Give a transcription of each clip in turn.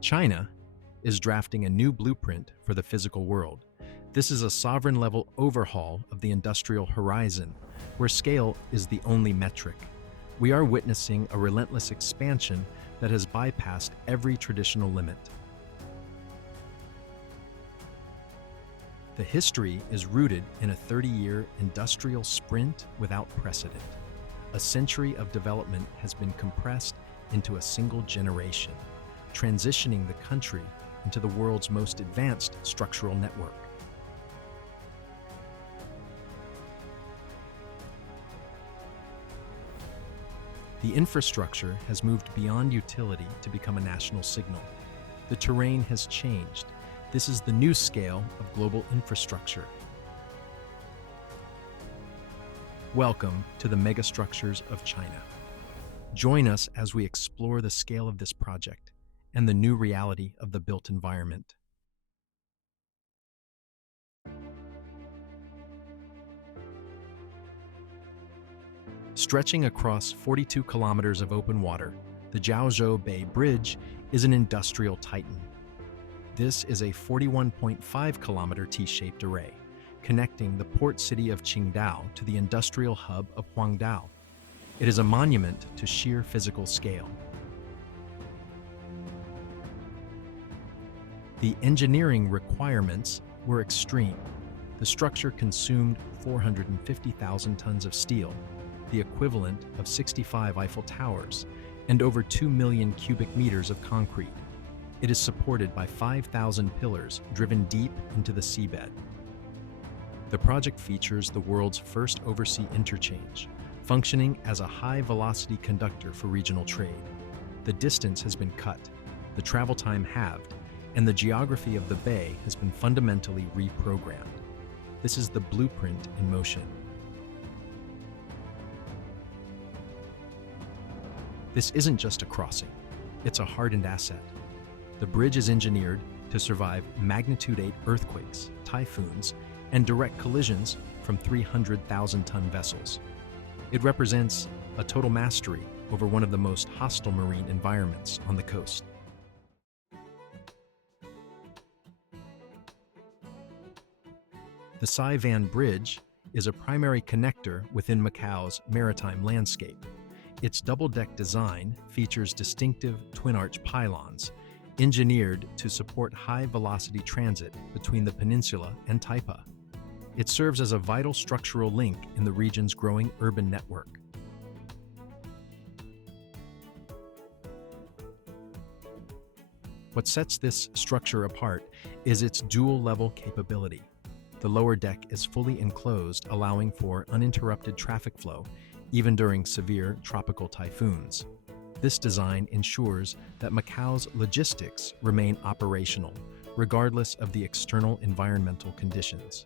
China is drafting a new blueprint for the physical world. This is a sovereign-level overhaul of the industrial horizon, where scale is the only metric. We are witnessing a relentless expansion that has bypassed every traditional limit. The history is rooted in a 30-year industrial sprint without precedent. A century of development has been compressed into a single generation, transitioning the country into the world's most advanced structural network. The infrastructure has moved beyond utility to become a national signal. The terrain has changed. This is the new scale of global infrastructure. Welcome to the megastructures of China. Join us as we explore the scale of this project and the new reality of the built environment. Stretching across 42 kilometers of open water, the Jiaozhou Bay Bridge is an industrial titan. This is a 41.5-kilometer T-shaped array, connecting the port city of Qingdao to the industrial hub of Hangzhou. It is a monument to sheer physical scale. The engineering requirements were extreme. The structure consumed 450,000 tons of steel, the equivalent of 65 Eiffel Towers, and over 2 million cubic meters of concrete. It is supported by 5,000 pillars driven deep into the seabed. The project features the world's first oversea interchange, functioning as a high-velocity conductor for regional trade. The distance has been cut, the travel time halved, and the geography of the bay has been fundamentally reprogrammed. This is the blueprint in motion. This isn't just a crossing, it's a hardened asset. The bridge is engineered to survive magnitude 8 earthquakes, typhoons, and direct collisions from 300,000-ton vessels. It represents a total mastery over one of the most hostile marine environments on the coast. The Sai Van Bridge is a primary connector within Macau's maritime landscape. Its double-deck design features distinctive twin-arch pylons, engineered to support high-velocity transit between the peninsula and Taipa. It serves as a vital structural link in the region's growing urban network. What sets this structure apart is its dual-level capability. The lower deck is fully enclosed, allowing for uninterrupted traffic flow, even during severe tropical typhoons. This design ensures that Macau's logistics remain operational, regardless of the external environmental conditions.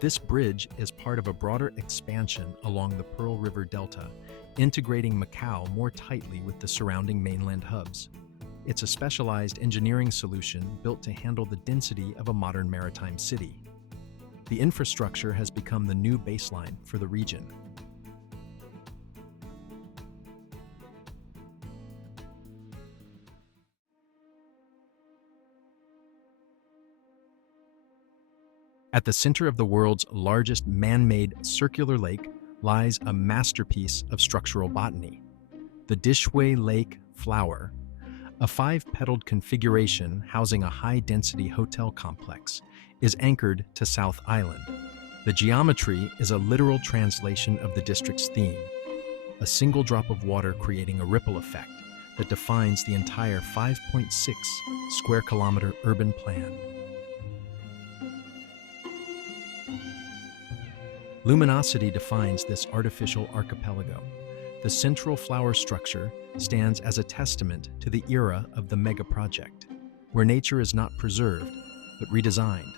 This bridge is part of a broader expansion along the Pearl River Delta, integrating Macau more tightly with the surrounding mainland hubs. It's a specialized engineering solution built to handle the density of a modern maritime city. The infrastructure has become the new baseline for the region. At the center of the world's largest man-made circular lake lies a masterpiece of structural botany, the Dishu Lake Flower, a 5-petaled configuration housing a high-density hotel complex, is anchored to South Island. The geometry is a literal translation of the district's theme, a single drop of water creating a ripple effect that defines the entire 5.6 square kilometer urban plan. Luminosity defines this artificial archipelago. The central flower structure stands as a testament to the era of the Megaproject, where nature is not preserved, but redesigned.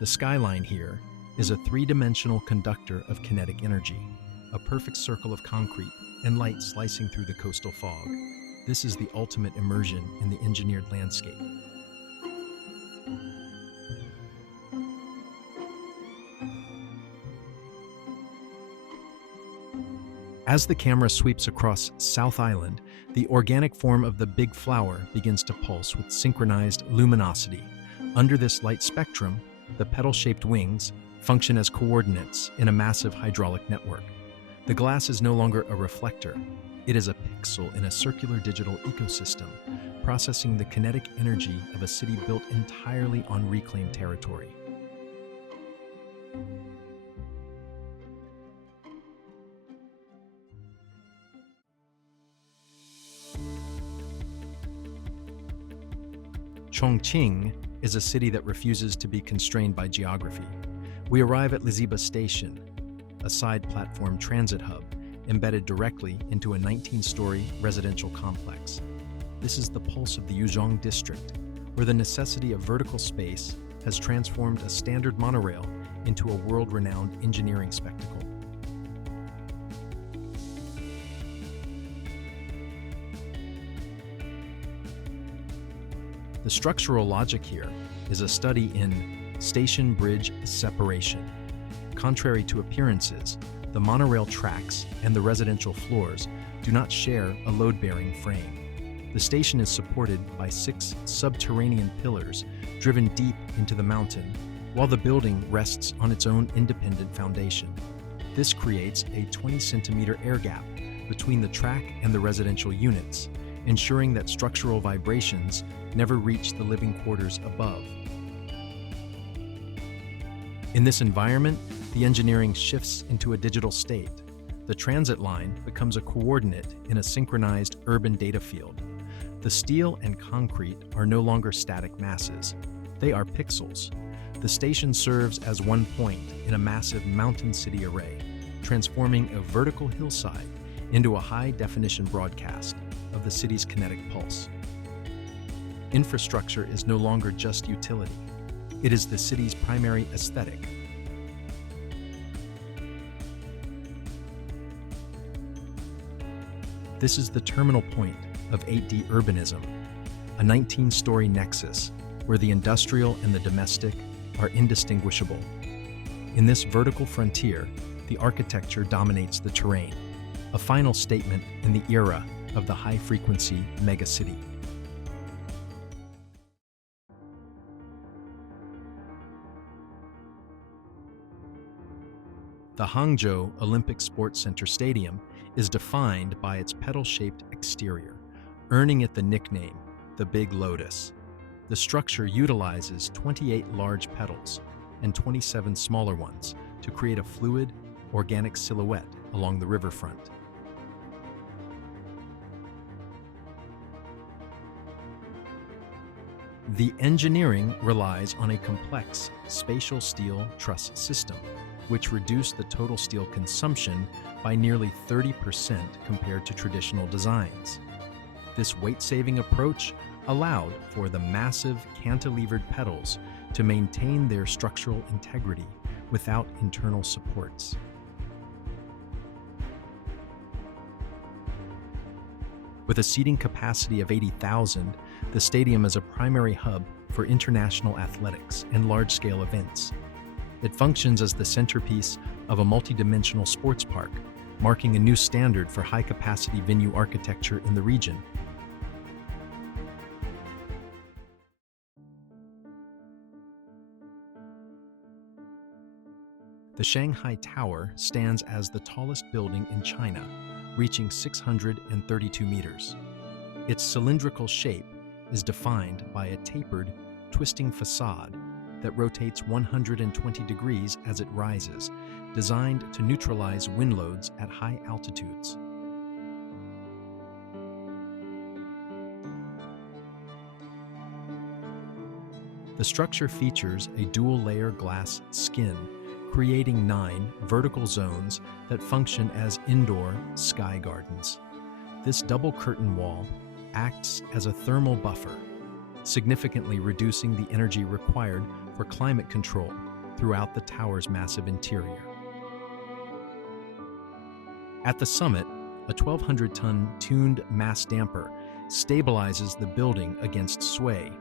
The skyline here is a 3-dimensional conductor of kinetic energy, a perfect circle of concrete and light slicing through the coastal fog. This is the ultimate immersion in the engineered landscape. As the camera sweeps across South Island, the organic form of the big flower begins to pulse with synchronized luminosity. Under this light spectrum, the petal-shaped wings function as coordinates in a massive hydraulic network. The glass is no longer a reflector. It is a pixel in a circular digital ecosystem, processing the kinetic energy of a city built entirely on reclaimed territory. Chongqing is a city that refuses to be constrained by geography. We arrive at Liziba Station, a side platform transit hub embedded directly into a 19-story residential complex. This is the pulse of the Yuzhong district, where the necessity of vertical space has transformed a standard monorail into a world-renowned engineering spectacle. The structural logic here is a study in station bridge separation. Contrary to appearances, the monorail tracks and the residential floors do not share a load-bearing frame. The station is supported by 6 subterranean pillars driven deep into the mountain, while the building rests on its own independent foundation. This creates a 20-centimeter air gap between the track and the residential units, ensuring that structural vibrations never reach the living quarters above. In this environment, the engineering shifts into a digital state. The transit line becomes a coordinate in a synchronized urban data field. The steel and concrete are no longer static masses. They are pixels. The station serves as one point in a massive mountain city array, transforming a vertical hillside into a high-definition broadcast of the city's kinetic pulse. Infrastructure is no longer just utility. It is the city's primary aesthetic. This is the terminal point of 8D urbanism, a 19-story nexus where the industrial and the domestic are indistinguishable. In this vertical frontier, the architecture dominates the terrain, a final statement in the era of the high-frequency megacity. The Hangzhou Olympic Sports Center Stadium is defined by its petal-shaped exterior, earning it the nickname, the Big Lotus. The structure utilizes 28 large petals and 27 smaller ones to create a fluid, organic silhouette along the riverfront. The engineering relies on a complex spatial steel truss system, which reduced the total steel consumption by nearly 30% compared to traditional designs. This weight-saving approach allowed for the massive cantilevered petals to maintain their structural integrity without internal supports. With a seating capacity of 80,000, the stadium is a primary hub for international athletics and large-scale events. It functions as the centerpiece of a multi-dimensional sports park, marking a new standard for high-capacity venue architecture in the region. The Shanghai Tower stands as the tallest building in China, reaching 632 meters. Its cylindrical shape is defined by a tapered, twisting facade that rotates 120 degrees as it rises, designed to neutralize wind loads at high altitudes. The structure features a dual-layer glass skin, creating 9 vertical zones that function as indoor sky gardens. This double curtain wall acts as a thermal buffer, significantly reducing the energy required for climate control throughout the tower's massive interior. At the summit, a 1,200-ton tuned mass damper stabilizes the building against sway.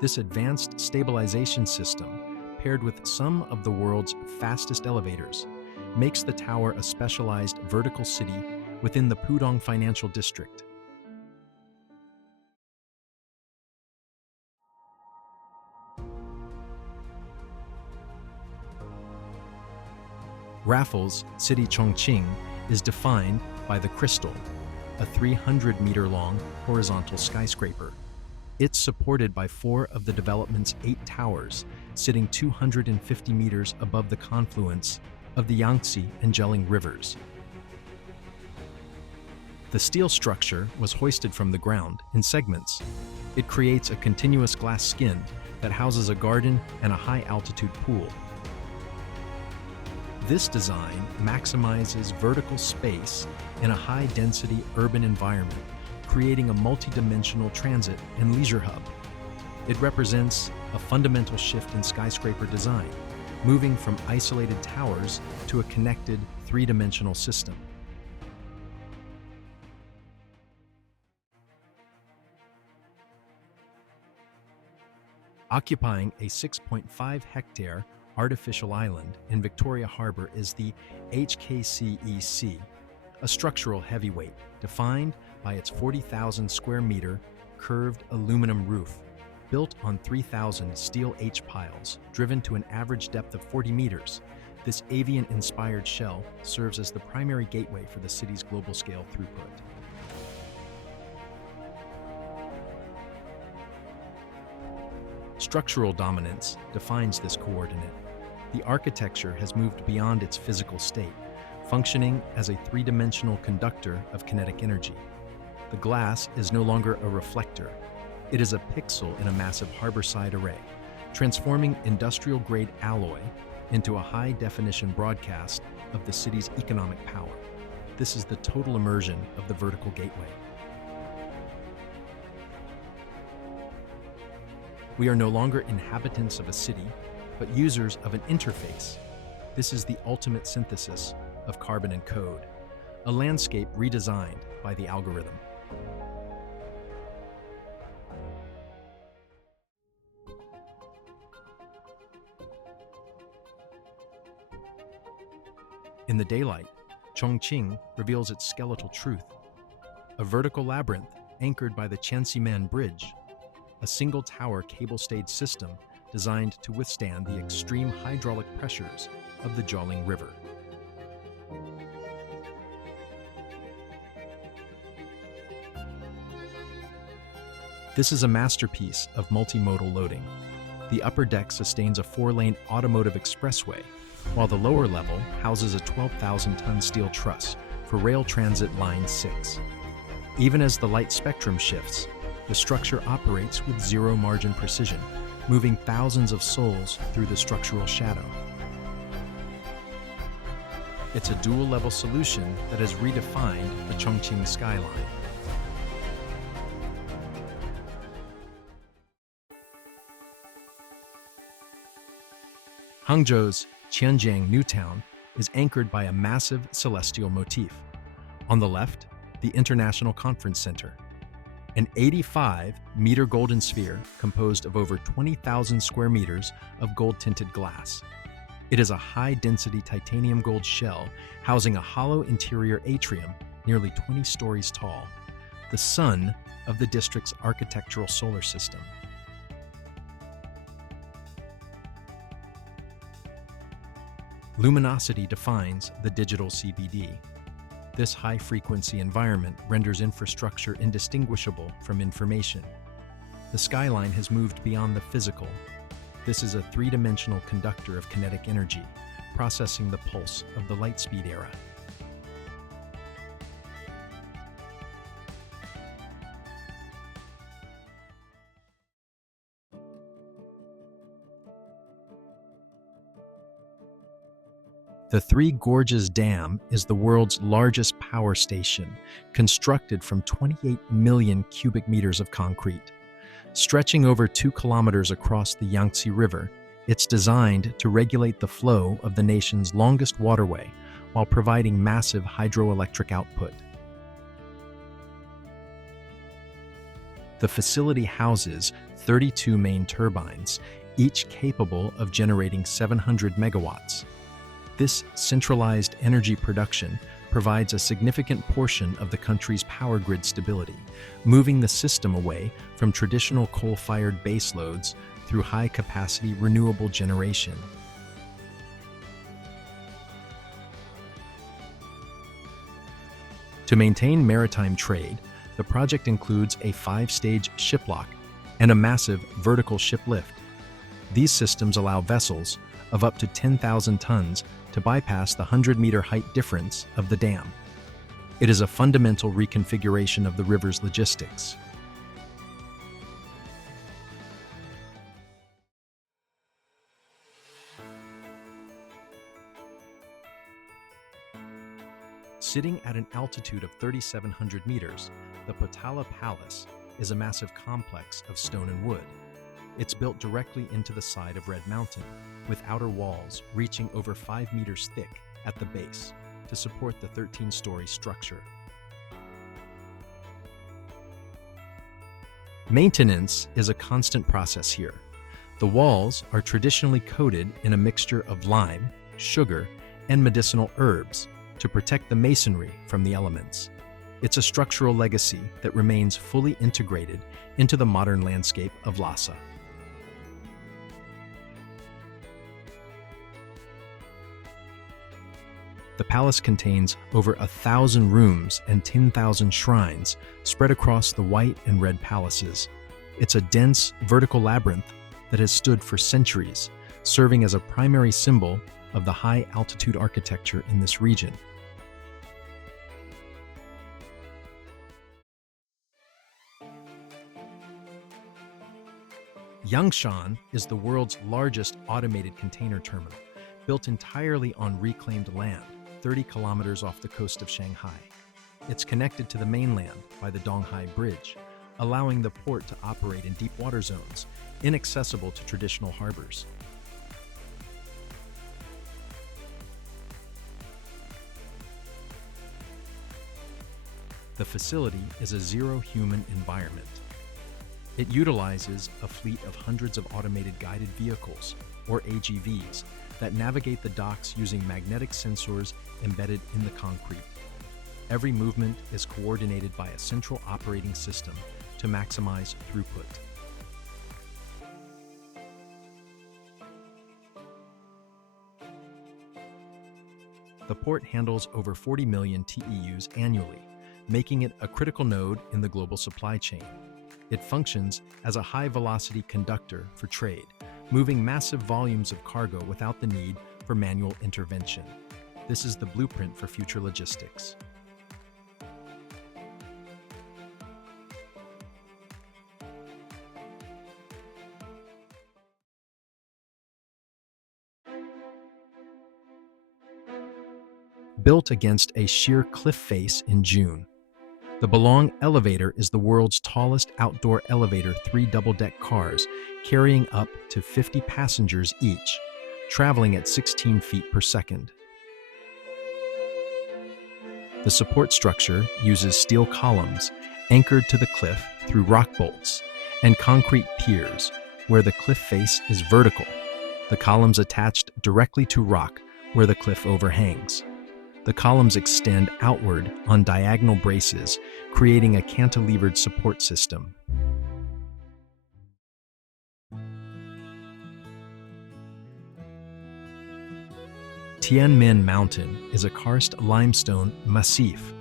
This advanced stabilization system, paired with some of the world's fastest elevators, makes the tower a specialized vertical city within the Pudong Financial District. Raffles City Chongqing is defined by the Crystal, a 300-meter-long horizontal skyscraper. It's supported by 4 of the development's 8 towers, sitting 250 meters above the confluence of the Yangtze and Jiaozhou rivers. The steel structure was hoisted from the ground in segments. It creates a continuous glass skin that houses a garden and a high-altitude pool. This design maximizes vertical space in a high-density urban environment, creating a multi-dimensional transit and leisure hub. It represents a fundamental shift in skyscraper design, moving from isolated towers to a connected three-dimensional system. Occupying a 6.5-hectare artificial island in Victoria Harbour is the HKCEC, a structural heavyweight defined by its 40,000 square meter curved aluminum roof, built on 3,000 steel H-piles, driven to an average depth of 40 meters. This avian-inspired shell serves as the primary gateway for the city's global-scale throughput. Structural dominance defines this coordinate. The architecture has moved beyond its physical state, functioning as a three-dimensional conductor of kinetic energy. The glass is no longer a reflector. It is a pixel in a massive harborside array, transforming industrial-grade alloy into a high-definition broadcast of the city's economic power. This is the total immersion of the vertical gateway. We are no longer inhabitants of a city, but users of an interface. This is the ultimate synthesis of carbon and code, a landscape redesigned by the algorithm. In the daylight, Chongqing reveals its skeletal truth, a vertical labyrinth anchored by the Qiansimen Bridge, a single-tower cable-stayed system designed to withstand the extreme hydraulic pressures of the Jiaozhou River. This is a masterpiece of multimodal loading. The upper deck sustains a 4-lane automotive expressway, while the lower level houses a 12,000-ton steel truss for Rail Transit Line 6. Even as the light spectrum shifts, the structure operates with zero-margin precision, moving thousands of souls through the structural shadow. It's a dual-level solution that has redefined the Chongqing skyline. Hangzhou's Qianjiang New Town is anchored by a massive celestial motif. On the left, the International Conference Center, an 85-meter golden sphere composed of over 20,000 square meters of gold-tinted glass. It is a high-density titanium gold shell housing a hollow interior atrium nearly 20 stories tall, the sun of the district's architectural solar system. Luminosity defines the digital CBD. This high-frequency environment renders infrastructure indistinguishable from information. The skyline has moved beyond the physical. This is a three-dimensional conductor of kinetic energy, processing the pulse of the light-speed era. The Three Gorges Dam is the world's largest power station, constructed from 28 million cubic meters of concrete. Stretching over 2 kilometers across the Yangtze River, it's designed to regulate the flow of the nation's longest waterway while providing massive hydroelectric output. The facility houses 32 main turbines, each capable of generating 700 megawatts. This centralized energy production provides a significant portion of the country's power grid stability, moving the system away from traditional coal-fired baseloads through high-capacity renewable generation. To maintain maritime trade, the project includes a 5-stage ship lock and a massive vertical ship lift. These systems allow vessels of up to 10,000 tons to bypass the 100-meter height difference of the dam. It is a fundamental reconfiguration of the river's logistics. Sitting at an altitude of 3,700 meters, the Potala Palace is a massive complex of stone and wood. It's built directly into the side of Red Mountain, with outer walls reaching over 5 meters thick at the base to support the 13-story structure. Maintenance is a constant process here. The walls are traditionally coated in a mixture of lime, sugar, and medicinal herbs to protect the masonry from the elements. It's a structural legacy that remains fully integrated into the modern landscape of Lhasa. The palace contains over 1,000 rooms and 10,000 shrines spread across the white and red palaces. It's a dense, vertical labyrinth that has stood for centuries, serving as a primary symbol of the high-altitude architecture in this region. Yangshan is the world's largest automated container terminal, built entirely on reclaimed land, 30 kilometers off the coast of Shanghai. It's connected to the mainland by the Shanghai Bridge, allowing the port to operate in deep water zones, inaccessible to traditional harbors. The facility is a zero-human environment. It utilizes a fleet of hundreds of automated guided vehicles, or AGVs, that navigate the docks using magnetic sensors embedded in the concrete. Every movement is coordinated by a central operating system to maximize throughput. The port handles over 40 million TEUs annually, making it a critical node in the global supply chain. It functions as a high-velocity conductor for trade, moving massive volumes of cargo without the need for manual intervention. This is the blueprint for future logistics. Built against a sheer cliff face in June, the Bailong Elevator is the world's tallest outdoor elevator, 3 double-deck cars carrying up to 50 passengers each, traveling at 16 feet per second. The support structure uses steel columns anchored to the cliff through rock bolts and concrete piers where the cliff face is vertical, the columns attached directly to rock where the cliff overhangs. The columns extend outward on diagonal braces, creating a cantilevered support system. Tianmen Mountain is a karst limestone massif,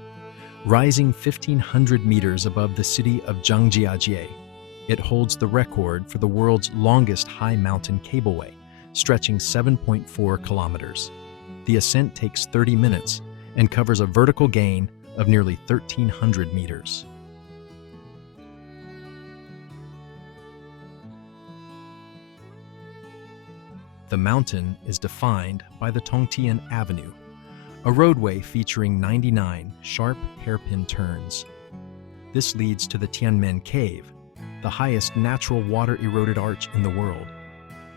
rising 1,500 meters above the city of Zhangjiajie. It holds the record for the world's longest high mountain cableway, stretching 7.4 kilometers. The ascent takes 30 minutes and covers a vertical gain of nearly 1,300 meters. The mountain is defined by the Chongqing Avenue, a roadway featuring 99 sharp hairpin turns. This leads to the Tianmen Cave, the highest natural water-eroded arch in the world.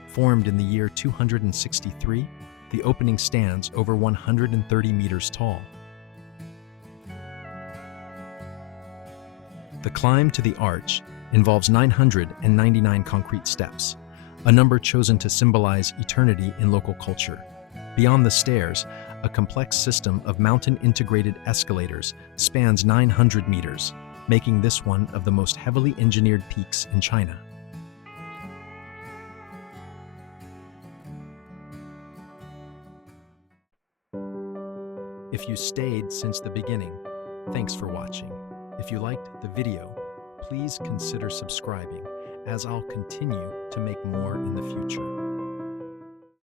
Formed in the year 263, the opening stands over 130 meters tall. The climb to the arch involves 999 concrete steps, a number chosen to symbolize eternity in local culture. Beyond the stairs, a complex system of mountain-integrated escalators, spans 900 meters, making this one of the most heavily engineered peaks in China. If you stayed since the beginning, thanks for watching. If you liked the video, please consider subscribing, as I'll continue to make more in the future.